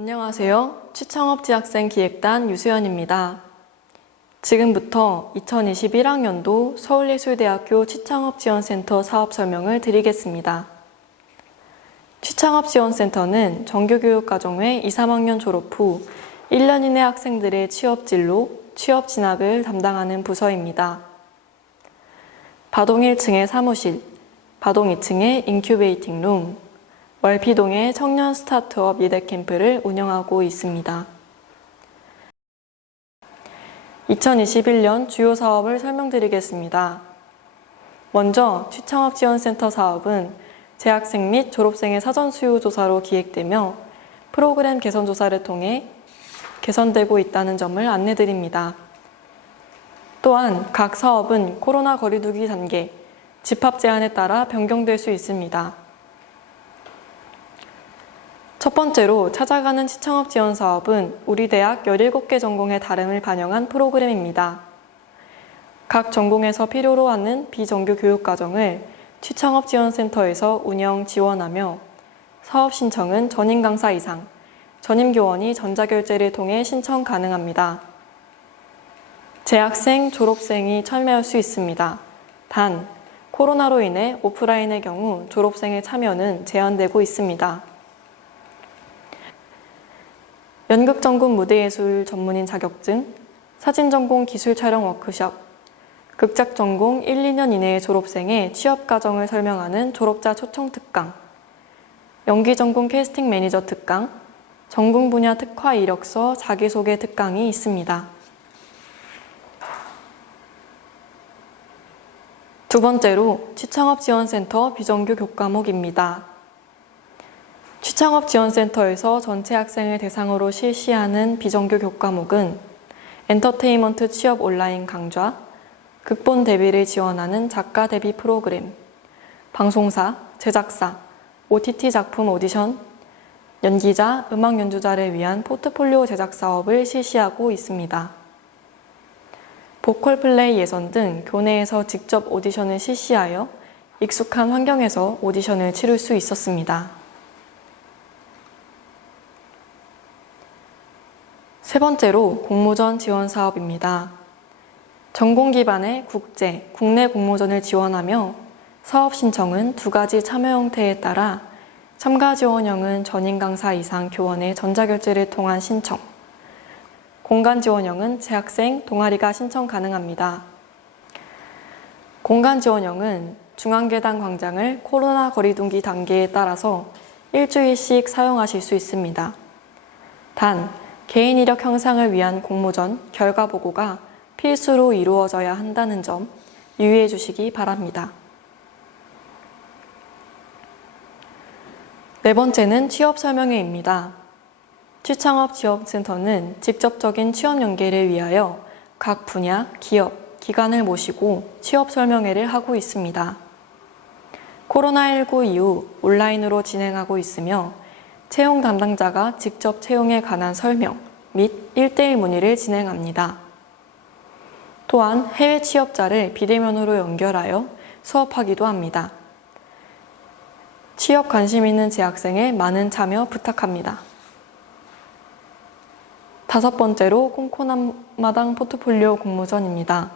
안녕하세요. 취창업 지학생 기획단 유수연입니다. 지금부터 2021학년도 서울예술대학교 취창업지원센터 사업 설명을 드리겠습니다. 취창업지원센터는 정규교육과정회 2, 3학년 졸업 후 1년 이내 학생들의 취업 진로, 취업 진학을 담당하는 부서입니다. 바동 1층의 사무실, 바동 2층의 인큐베이팅 룸, 월피동의 청년 스타트업 예대 캠프를 운영하고 있습니다. 2021년 주요 사업을 설명드리겠습니다. 먼저 취창업 지원센터 사업은 재학생 및 졸업생의 사전 수요 조사로 기획되며 프로그램 개선 조사를 통해 개선되고 있다는 점을 안내드립니다. 또한 각 사업은 코로나 거리두기 단계, 집합 제한에 따라 변경될 수 있습니다. 첫 번째로 찾아가는 시창업 지원 사업은 우리 대학 17개 전공의 다름을 반영한 프로그램입니다. 각 전공에서 필요로 하는 비정규 교육 과정을 취창업 지원센터에서 운영 지원하며 사업 신청은 전임 강사 이상, 전임 교원이 전자결제를 통해 신청 가능합니다. 재학생, 졸업생이 참여할 수 있습니다. 단, 코로나로 인해 오프라인의 경우 졸업생의 참여는 제한되고 있습니다. 연극 전공 무대예술 전문인 자격증, 사진 전공 기술 촬영 워크숍, 극작 전공 1, 2년 이내의 졸업생의 취업 과정을 설명하는 졸업자 초청 특강, 연기 전공 캐스팅 매니저 특강, 전공 분야 특화 이력서 자기소개 특강이 있습니다. 두 번째로 취창업 지원센터 비정규 교과목입니다. 취창업지원센터에서 전체 학생을 대상으로 실시하는 비정규 교과목은 엔터테인먼트 취업 온라인 강좌, 극본 데뷔를 지원하는 작가 데뷔 프로그램, 방송사, 제작사, OTT 작품 오디션, 연기자, 음악 연주자를 위한 포트폴리오 제작 사업을 실시하고 있습니다. 보컬 플레이 예선 등 교내에서 직접 오디션을 실시하여 익숙한 환경에서 오디션을 치를 수 있었습니다. 세 번째로 공모전 지원 사업입니다. 전공 기반의 국제, 국내 공모전을 지원하며 사업 신청은 두 가지 참여 형태에 따라 참가 지원형은 전임 강사 이상 교원의 전자결제를 통한 신청, 공간 지원형은 재학생, 동아리가 신청 가능합니다. 공간 지원형은 중앙계단 광장을 코로나 거리두기 단계에 따라서 일주일씩 사용하실 수 있습니다. 단, 개인 이력 향상을 위한 공모전 결과 보고가 필수로 이루어져야 한다는 점 유의해 주시기 바랍니다. 네 번째는 취업 설명회입니다. 취창업 지원센터는 직접적인 취업 연계를 위하여 각 분야, 기업, 기관을 모시고 취업 설명회를 하고 있습니다. 코로나19 이후 온라인으로 진행하고 있으며 채용 담당자가 직접 채용에 관한 설명 및 1대1 문의를 진행합니다. 또한 해외 취업자를 비대면으로 연결하여 수업하기도 합니다. 취업 관심 있는 재학생의 많은 참여 부탁합니다. 다섯 번째로 콩코남마당 포트폴리오 공모전입니다.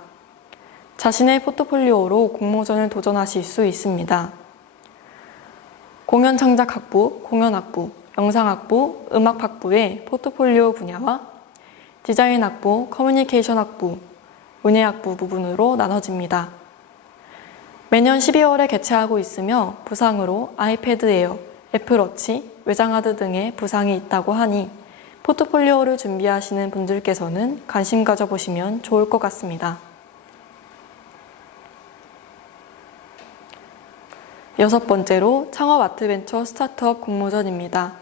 자신의 포트폴리오로 공모전을 도전하실 수 있습니다. 공연 창작학부, 공연학부, 영상학부, 음악학부의 포트폴리오 분야와 디자인학부, 커뮤니케이션학부, 문예학부 부분으로 나눠집니다. 매년 12월에 개최하고 있으며 부상으로 아이패드 에어, 애플워치, 외장하드 등의 부상이 있다고 하니 포트폴리오를 준비하시는 분들께서는 관심 가져보시면 좋을 것 같습니다. 여섯 번째로 창업 아트벤처 스타트업 공모전입니다.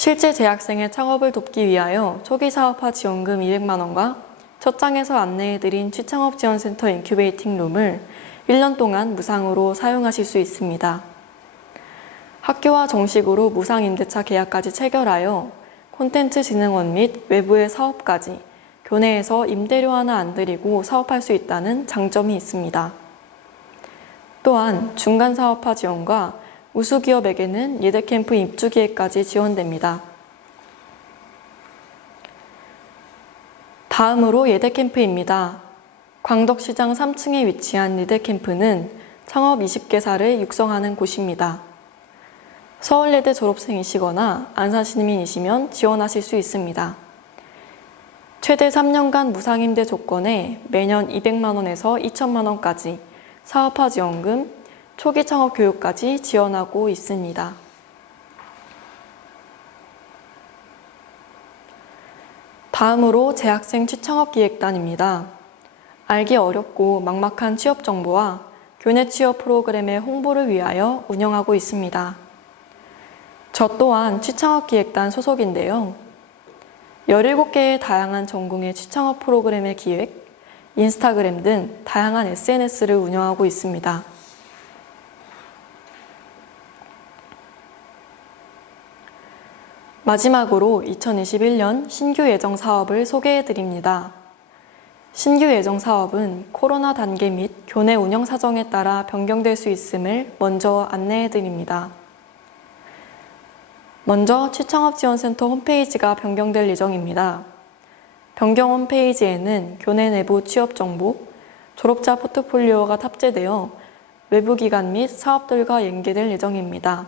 실제 재학생의 창업을 돕기 위하여 초기 사업화 지원금 200만 원과 첫 장에서 안내해드린 취창업 지원센터 인큐베이팅 룸을 1년 동안 무상으로 사용하실 수 있습니다. 학교와 정식으로 무상 임대차 계약까지 체결하여 콘텐츠 진흥원 및 외부의 사업까지 교내에서 임대료 하나 안 들이고 사업할 수 있다는 장점이 있습니다. 또한 중간 사업화 지원과 우수기업에게는 예대캠프 입주기에까지 지원됩니다. 다음으로 예대캠프입니다. 광덕시장 3층에 위치한 예대캠프는 창업 20개사를 육성하는 곳입니다. 서울예대 졸업생이시거나 안산시민이시면 지원하실 수 있습니다. 최대 3년간 무상임대 조건에 매년 200만원에서 2천만원까지 사업화 지원금, 초기 창업 교육까지 지원하고 있습니다. 다음으로 재학생 취창업 기획단입니다. 알기 어렵고 막막한 취업 정보와 교내 취업 프로그램의 홍보를 위하여 운영하고 있습니다. 저 또한 취창업 기획단 소속인데요. 17개의 다양한 전공의 취창업 프로그램의 기획, 인스타그램 등 다양한 SNS를 운영하고 있습니다. 마지막으로 2021년 신규 예정 사업을 소개해 드립니다. 신규 예정 사업은 코로나 단계 및 교내 운영 사정에 따라 변경될 수 있음을 먼저 안내해 드립니다. 먼저 취창업지원센터 홈페이지가 변경될 예정입니다. 변경 홈페이지에는 교내 내부 취업 정보, 졸업자 포트폴리오가 탑재되어 외부 기관 및 사업들과 연계될 예정입니다.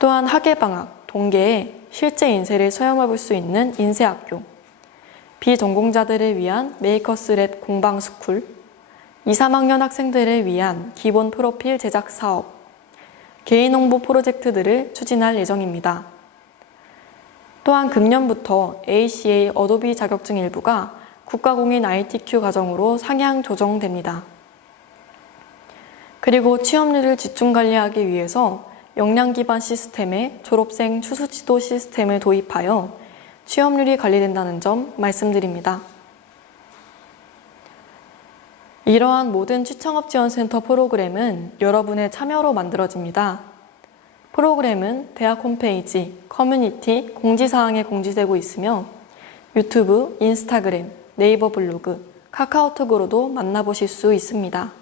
또한 학예방학, 동계에 실제 인쇄를 체험해 볼 수 있는 인쇄학교, 비전공자들을 위한 메이커스랩 공방스쿨, 2, 3학년 학생들을 위한 기본 프로필 제작 사업, 개인 홍보 프로젝트들을 추진할 예정입니다. 또한 금년부터 ACA 어도비 자격증 일부가 국가공인 ITQ 과정으로 상향 조정됩니다. 그리고 취업률을 집중 관리하기 위해서 역량 기반 시스템에 졸업생 추수 지도 시스템을 도입하여 취업률이 관리된다는 점 말씀드립니다. 이러한 모든 취창업 지원센터 프로그램은 여러분의 참여로 만들어집니다. 프로그램은 대학 홈페이지, 커뮤니티, 공지사항에 공지되고 있으며 유튜브, 인스타그램, 네이버 블로그, 카카오톡으로도 만나보실 수 있습니다.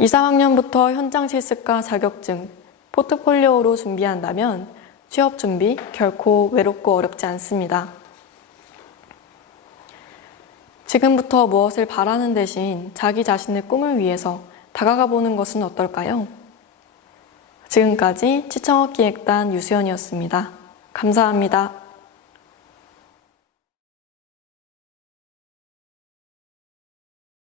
2, 3학년부터 현장 실습과 자격증, 포트폴리오로 준비한다면 취업 준비 결코 외롭고 어렵지 않습니다. 지금부터 무엇을 바라는 대신 자기 자신의 꿈을 위해서 다가가 보는 것은 어떨까요? 지금까지 시청업 기획단 유수연이었습니다. 감사합니다.